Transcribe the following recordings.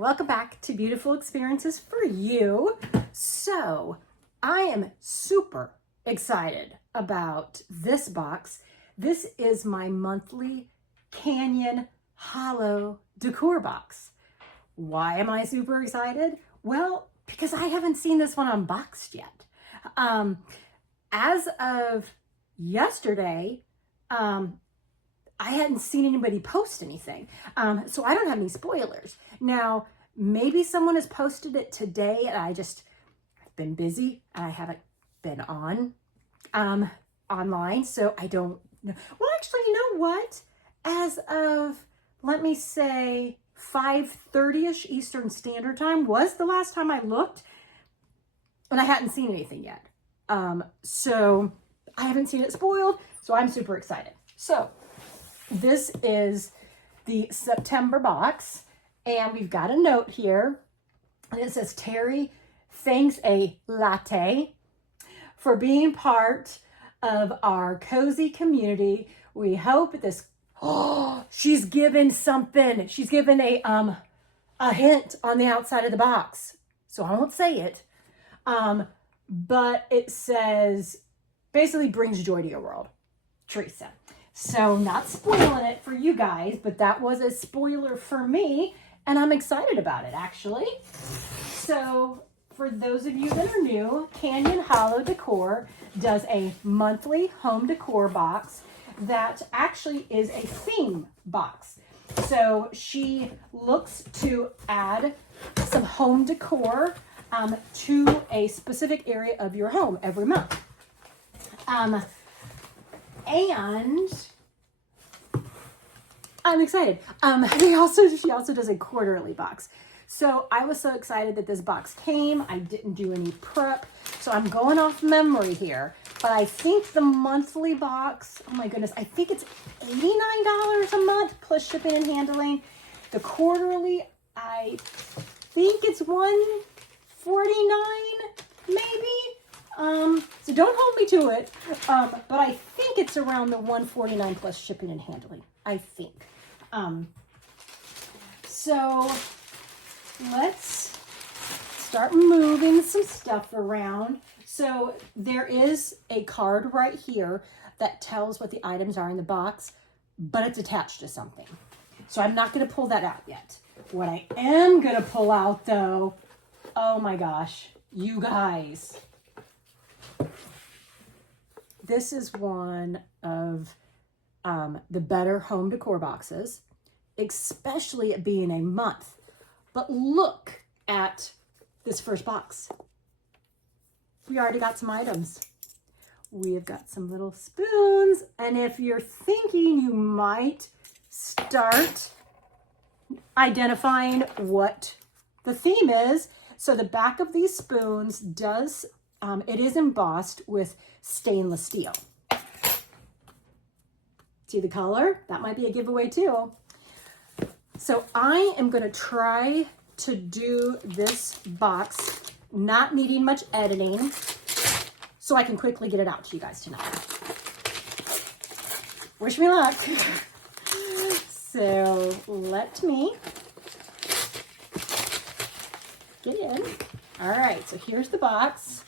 and welcome back to Beautiful Experiences for You. So I am super excited about this box. This is my monthly Canyon Hollow decor box. Why am I super excited? Well, because I haven't seen this one unboxed yet. As of yesterday, I hadn't seen anybody post anything. So I don't have any spoilers. Now, maybe someone has posted it today and I've been busy. I haven't been online, so I don't know. Well, actually, you know what? As of, let me say, 5:30ish Eastern Standard Time was the last time I looked, and I hadn't seen anything yet. So I haven't seen it spoiled, so I'm super excited. So this is the September box, and we've got a note here, and it says, Terry thanks a latte for being part of our cozy community. We hope this, she's given something. She's given a hint on the outside of the box. So I won't say it, but it says, basically brings joy to your world, Teresa. So not spoiling it for you guys, but that was a spoiler for me, and I'm excited about it, actually. So for those of you that are new, Canyon Hollow Decor does a monthly home decor box that actually is a theme box. So she looks to add some home decor to a specific area of your home every month. And I'm excited. She also does a quarterly box. So I was so excited that this box came. I didn't do any prep, so I'm going off memory here. But I think the monthly box, oh my goodness, I think it's $89 a month plus shipping and handling. The quarterly, I think it's $149 maybe. So don't hold me to it. But I think it's around the $149 plus shipping and handling, I think. So let's start moving some stuff around. So there is a card right here that tells what the items are in the box, but it's attached to something. So I'm not going to pull that out yet. What I am going to pull out though, oh my gosh, you guys. This is one of the better home decor boxes, especially it being a month. But look at this first box. We already got some items. We have got some little spoons, and if you're thinking, you might start identifying what the theme is. So the back of these spoons does, it is embossed with stainless steel. See the color? That might be a giveaway too. So I am going to try to do this box not needing much editing so I can quickly get it out to you guys tonight. Wish me luck. So let me get in. All right, so here's the box.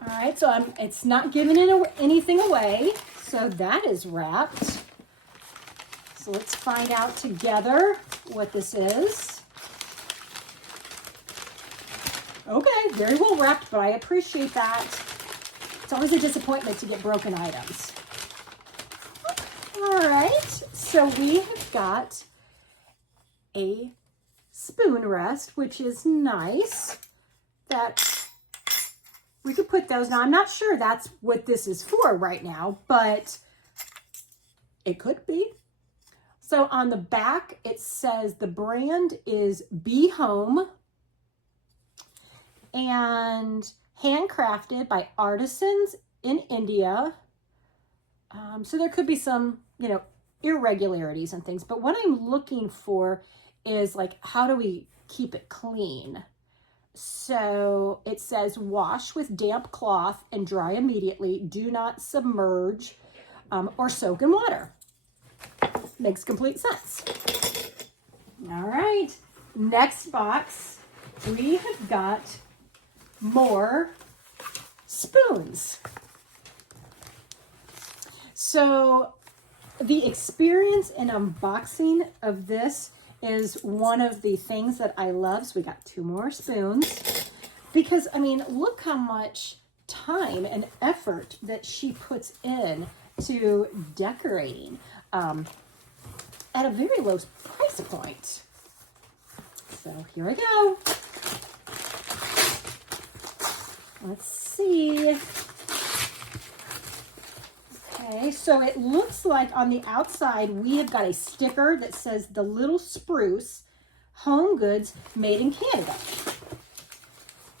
All right, so it's not giving anything away. So that is wrapped. So let's find out together what this is. Okay, very well wrapped, but I appreciate that. It's always a disappointment to get broken items. All right, so we have got a spoon rest, which is nice. That we could put those. Now, I'm not sure that's what this is for right now, but it could be. So on the back, it says the brand is Be Home and handcrafted by artisans in India. So there could be some, irregularities and things, but what I'm looking for is like, how do we keep it clean? So it says wash with damp cloth and dry immediately. Do not submerge or soak in water. Makes complete sense. All right. next box, we have got more spoons. So the experience in unboxing of this is one of the things that I love. So we got 2 more spoons because, I mean, look how much time and effort that she puts in to decorating at a very low price point. So here we go. Let's see. Okay, so it looks like on the outside we have got a sticker that says The Little Spruce Home Goods Made in Canada.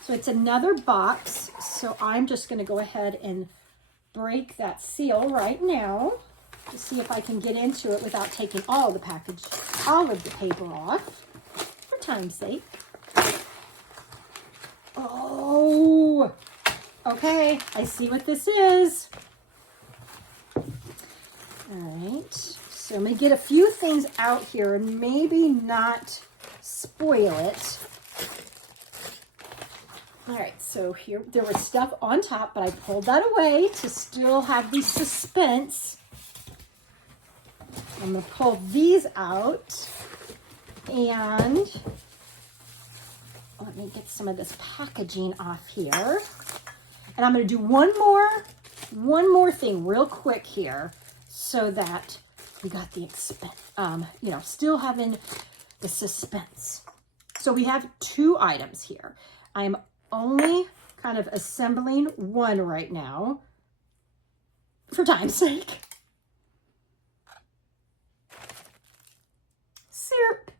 So it's another box. So I'm just going to go ahead and break that seal right now to see if I can get into it without taking all the paper off for time's sake. Oh, okay. I see what this is. All right. So I'm going to get a few things out here and maybe not spoil it. All right, so here, there was stuff on top, but I pulled that away to still have the suspense. I'm gonna pull these out and let me get some of this packaging off here. And I'm gonna do one more thing real quick here so that we got the still having the suspense. So we have 2 items here. I'm only kind of assembling one right now for time's sake. Syrup.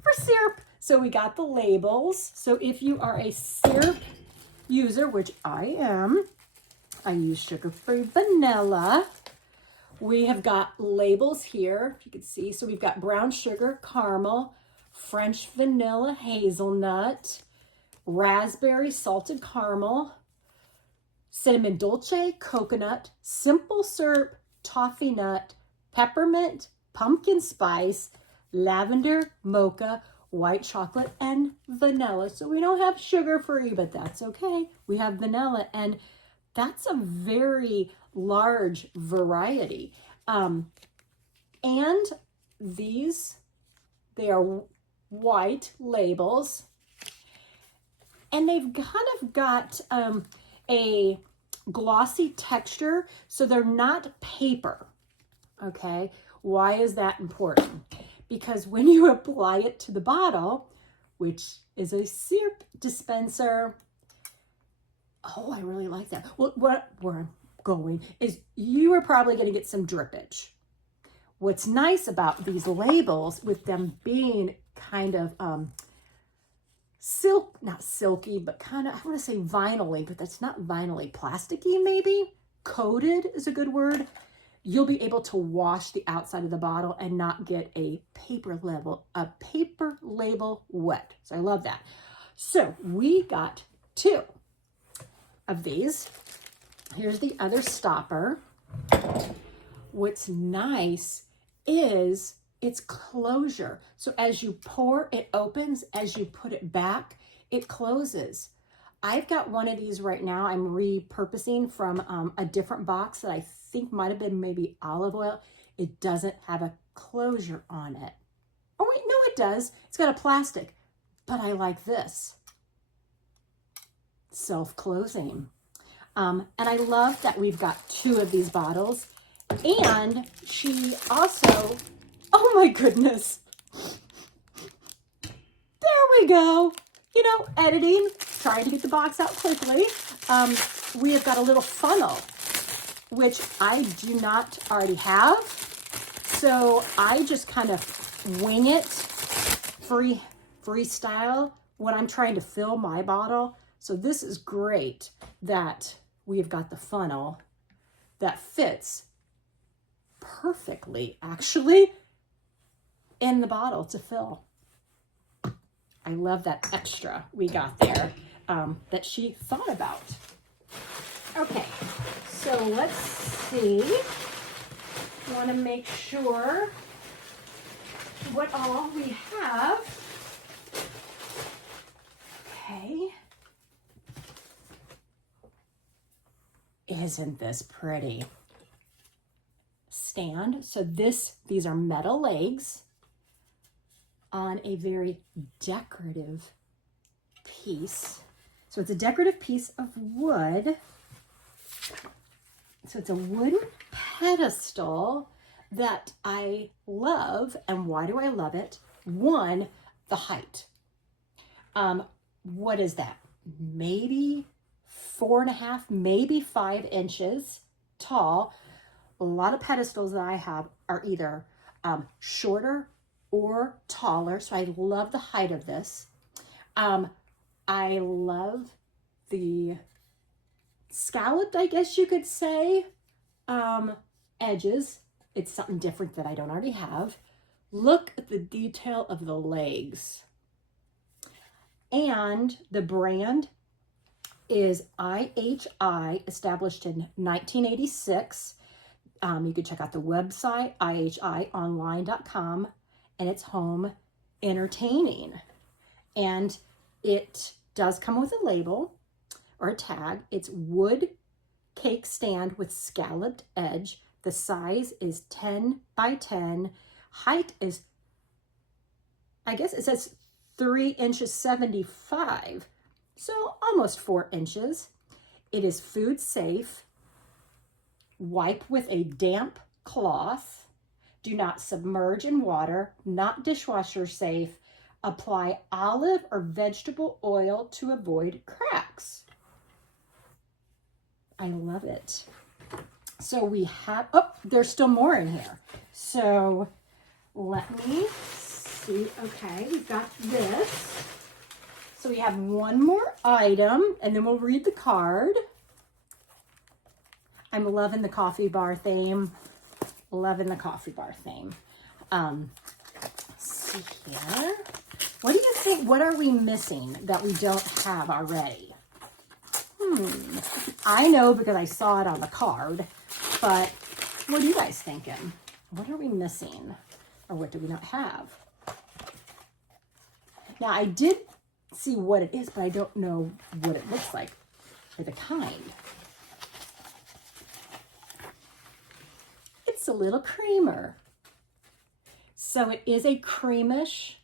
For syrup. So we got the labels. So if you are a syrup user, which I am, I use sugar-free vanilla. We have got labels here, if you can see. So we've got brown sugar, caramel, French vanilla, hazelnut, raspberry salted caramel, cinnamon dolce, coconut, simple syrup, toffee nut, peppermint, pumpkin spice, lavender, mocha, white chocolate, and vanilla. So we don't have sugar-free, but that's okay. We have vanilla, and that's a very large variety. And these, they are white labels. And they've kind of got a glossy texture, so they're not paper, okay? Why is that important? Because when you apply it to the bottle, which is a syrup dispenser, oh, I really like that. Well, where I'm going is you are probably going to get some drippage. What's nice about these labels, with them being kind of not silky, but kind of, I want to say vinyl-y, but that's not vinyl-y, plasticky maybe. Coated is a good word. You'll be able to wash the outside of the bottle and not get a paper label wet. So I love that. So we got 2 of these. Here's the other stopper. What's nice is its closure. So as you pour, it opens. As you put it back, it closes. I've got one of these right now. I'm repurposing from a different box that I think might have been maybe olive oil. It doesn't have a closure on it. Oh wait, no, it does. It's got a plastic, but I like this. Self-closing. And I love that we've got 2 of these bottles. And she also, oh my goodness. There we go. You know, editing, trying to get the box out quickly. We have got a little funnel, which I do not already have. So I just kind of wing it, freestyle when I'm trying to fill my bottle. So this is great that we have got the funnel that fits perfectly, actually, in the bottle to fill. I love that extra we got there that she thought about. Okay, so let's see. I want to make sure what all we have. Isn't this pretty? Stand. So these are metal legs on a very decorative piece. So it's a decorative piece of wood. So it's a wooden pedestal that I love. And why do I love it? One, the height. What is that? Maybe 4.5, maybe 5 inches tall. A lot of pedestals that I have are either shorter or taller. So I love the height of this. I love the scalloped, I guess you could say, edges. It's something different that I don't already have. Look at the detail of the legs. And the brand is IHI, established in 1986. You can check out the website, ihionline.com, and it's home entertaining. And it does come with a label or a tag. It's wood cake stand with scalloped edge. The size is 10 by 10. Height is, I guess it says 3 inches 75, so almost 4 inches. It is food safe. Wipe with a damp cloth. Do not submerge in water. Not dishwasher safe. Apply olive or vegetable oil to avoid cracks. I love it. So we have, oh, there's still more in here. So let me see. Okay, we've got this. So we have one more item and then we'll read the card. I'm loving the coffee bar theme. Loving the coffee bar theme. See here. What do you think? What are we missing that we don't have already? I know because I saw it on the card, but what are you guys thinking? What are we missing? Or what do we not have? Now, I did see what it is, but I don't know what it looks like or the kind. It's a little creamer. So it is a creamish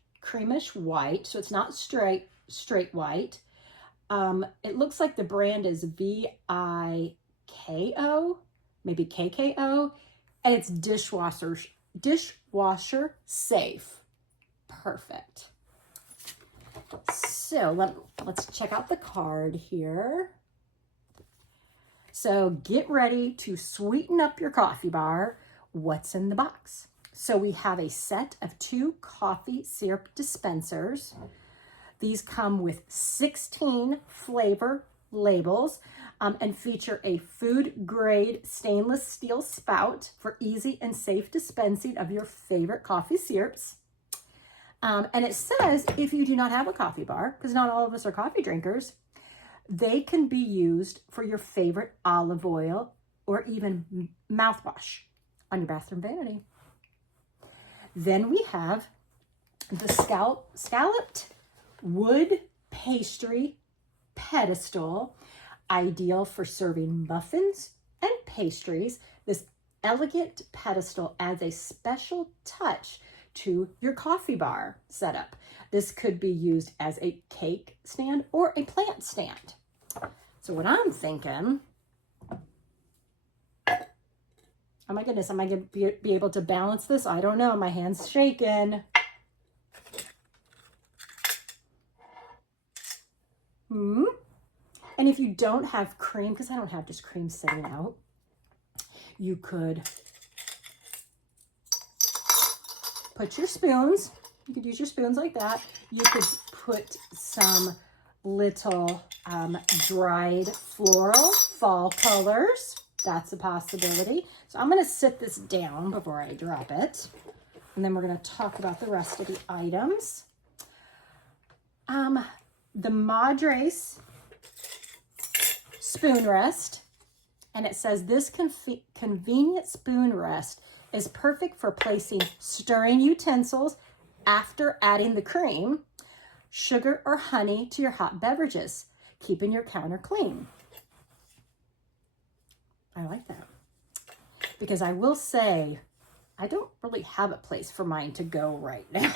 white. So it's not straight white. It looks like the brand is VIKO, maybe KKO, and it's dishwasher safe. Perfect. So let's check out the card here. So get ready to sweeten up your coffee bar. What's in the box? So we have a set of 2 coffee syrup dispensers. These come with 16 flavor labels and feature a food-grade stainless steel spout for easy and safe dispensing of your favorite coffee syrups. And it says if you do not have a coffee bar, because not all of us are coffee drinkers, they can be used for your favorite olive oil or even mouthwash on your bathroom vanity. Then we have the scalloped wood pastry pedestal, ideal for serving muffins and pastries. This elegant pedestal adds a special touch to your coffee bar setup. This could be used as a cake stand or a plant stand. So what I'm thinking, oh my goodness, am I going to be able to balance this? I don't know. My hand's shaking. And if you don't have cream, because I don't have just cream sitting out, you could put your spoons. You could use your spoons like that. You could put some little dried floral fall colors. That's a possibility. So I'm going to sit this down before I drop it. And then we're going to talk about the rest of the items. The Madres spoon rest. And it says this convenient spoon rest is perfect for placing stirring utensils after adding the cream, sugar, or honey to your hot beverages, keeping your counter clean. I like that. Because I will say, I don't really have a place for mine to go right now.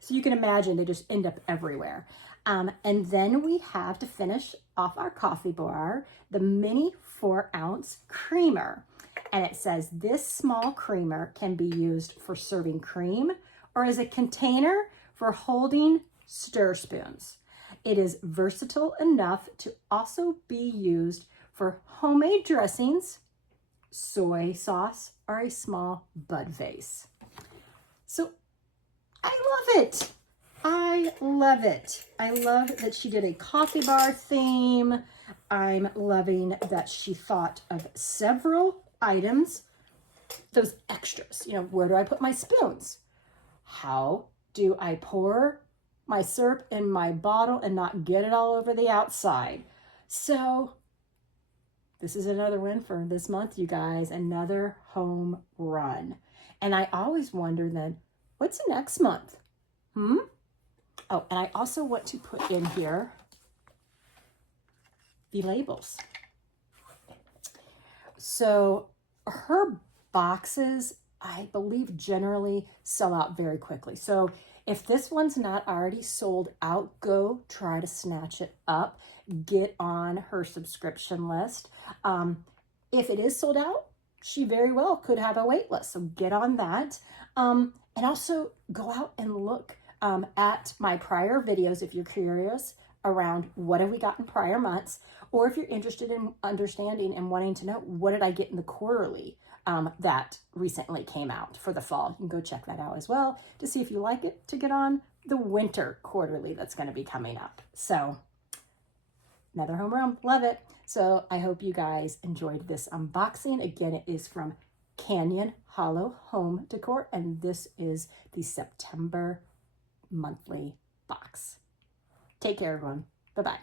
So you can imagine they just end up everywhere. And then we have, to finish off our coffee bar, the mini 4-ounce creamer. And it says this small creamer can be used for serving cream or as a container for holding stir spoons. It is versatile enough to also be used for homemade dressings, soy sauce, or a small bud vase. So I love it. I love it. I love that she did a coffee bar theme. I'm loving that she thought of several items, those extras. You know, where do I put my spoons? How do I pour my syrup in my bottle and not get it all over the outside? So this is another win for this month, you guys. Another home run. And I always wonder then, what's next month? Oh, and I also want to put in here the labels. So her boxes, I believe, generally sell out very quickly. So if this one's not already sold out, go try to snatch it up. Get on her subscription list. If it is sold out, she very well could have a wait list. So get on that. And also go out and look at my prior videos if you're curious around what have we got in prior months, or if you're interested in understanding and wanting to know what did I get in the quarterly that recently came out for the fall. You can go check that out as well to see if you like it, to get on the winter quarterly that's going to be coming up. So another home run, love it. So I hope you guys enjoyed this unboxing. Again, it is from Canyon Hollow Home Decor, and this is the September monthly box. Take care, everyone. Bye-bye.